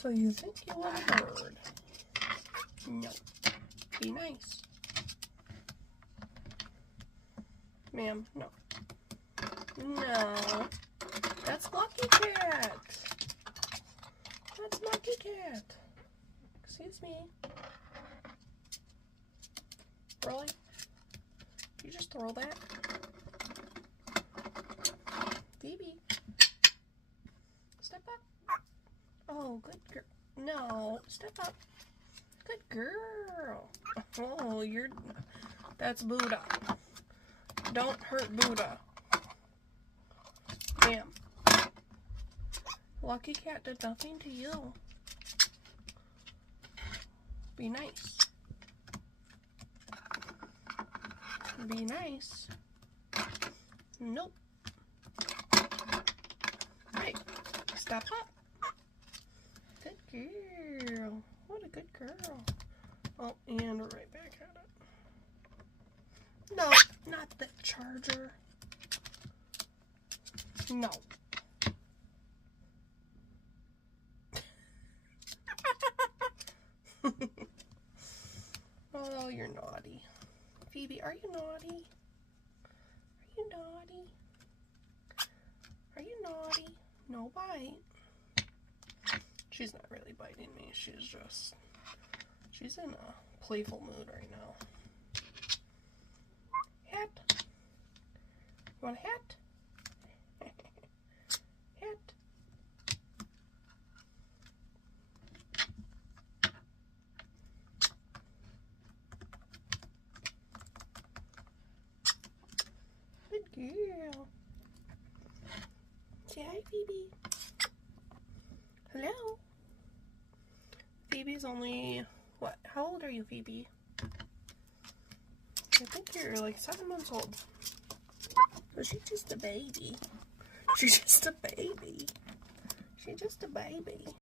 So you think you want a bird? No. Be nice. Ma'am, no. No. That's Lucky Cat. That's Lucky Cat. Excuse me. Really? You just throw that? Phoebe. Step up. Oh, good girl. No, step up. Good girl. Oh, that's Buddha. Don't hurt Buddha. Damn. Lucky Cat did nothing to you. Be nice. Be nice. Nope. Right. Step up. Good girl. What a good girl. Oh, and we're right back at it. No, not that charger. No. Oh, you're naughty. Phoebe, are you naughty? Are you naughty? Are you naughty? No bite. She's not really biting me. She's in a playful mood right now. Hat. You want a hat? Hat. Good girl. Say hi, Phoebe. Hello. Phoebe's only, what? How old are you, Phoebe? I think you're like 7 months old. But she's just a baby. She's just a baby. She's just a baby.